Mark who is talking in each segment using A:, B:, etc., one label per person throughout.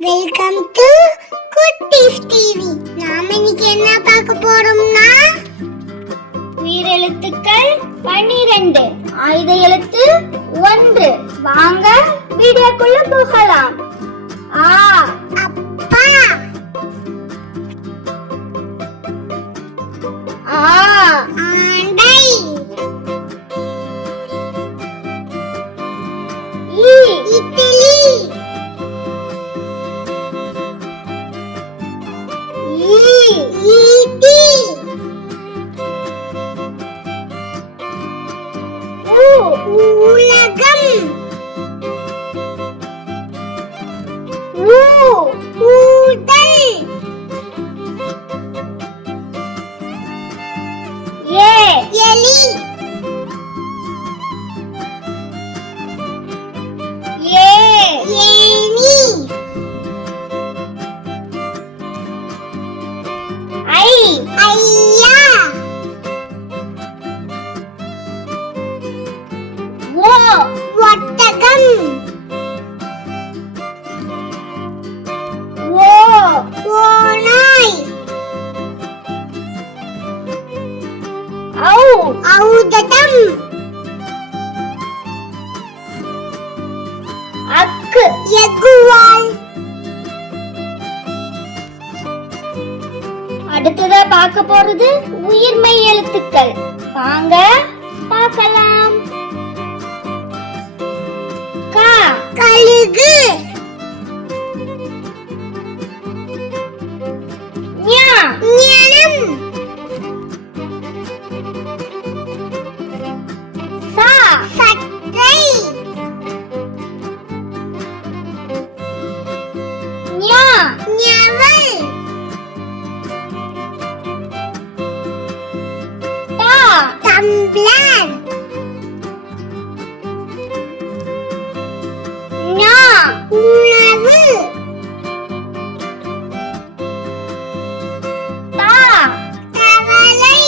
A: Welcome to குட்டீஸ் TV நாம இன்னைக்கு என்ன பார்க்க போறோம்னா?
B: உயிரெழுத்துக்கள் பன்னிரண்டு ஆயுத எழுத்து ஒன்று. வாங்க வீடியோக்குள்ள போகலாம். ஆ you.
A: ஐயா.
B: ஓ
A: ஒட்டகம்.
B: ஓ
A: ஓநாய்.
B: ஔ.
A: ஔதடம்
B: அக்கு.
A: எகுவால்
B: பார்க்க போறது? உயிர்மை எழுத்துக்கள். வாங்க பார்க்கலாம். கா.
A: கழுகு. டம்ளர்
B: ஞா
A: உணவு
B: தா
A: தவளை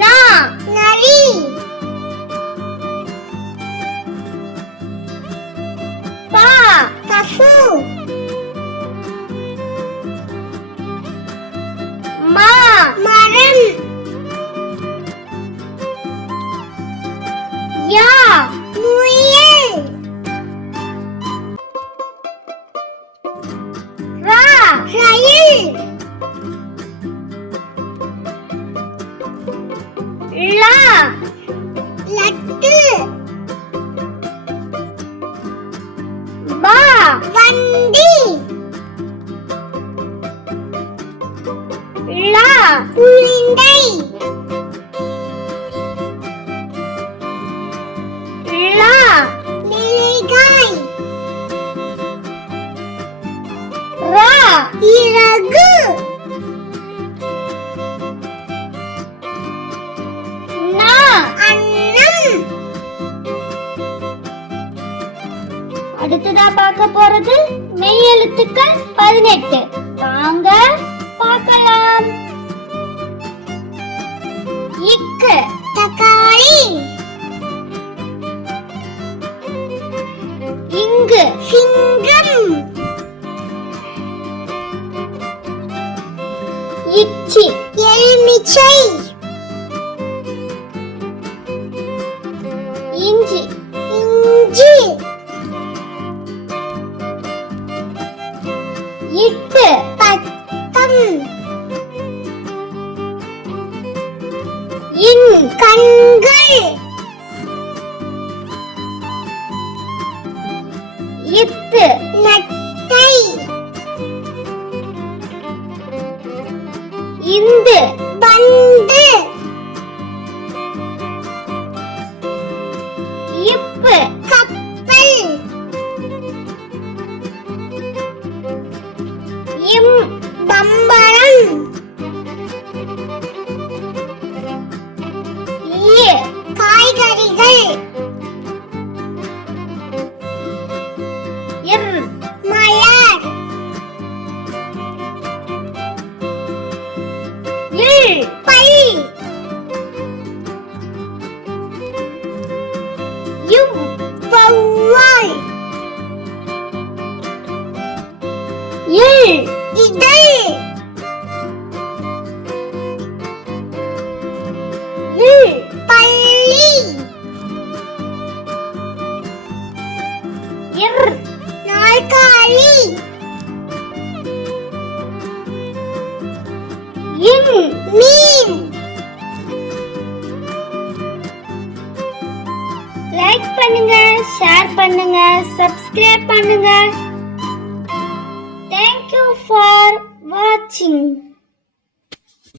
B: நா
A: நரி
B: பா
A: பசு ரயில்.
B: லா.
A: லட்டு.
B: பா
A: வண்டி.
B: லா.
A: உருண்டை
B: அடுத்ததா பார்க்க போறது மெய் எழுத்துக்கள் பதினெட்டு. வாங்க பார்க்கலாம். இக்கு
A: தக்காளி.
B: இங்கு
A: சிங்கம்.
B: இச்சி
A: எலுமிச்சை.
B: இட்டு
A: பத்தம்
B: இன்
A: கண்கள்.
B: இத்து
A: நட்டை
B: இம்
A: பம்பரம். காய்கறிகள்.
B: இர்
A: நாற்காலி
B: இன்
A: மீன்.
B: லைக் பண்ணுங்க ஷேர் பண்ணுங்க சப்ஸ்கிரைப் பண்ணுங்க. தேங்க்யூ ஃபார் வாட்சிங்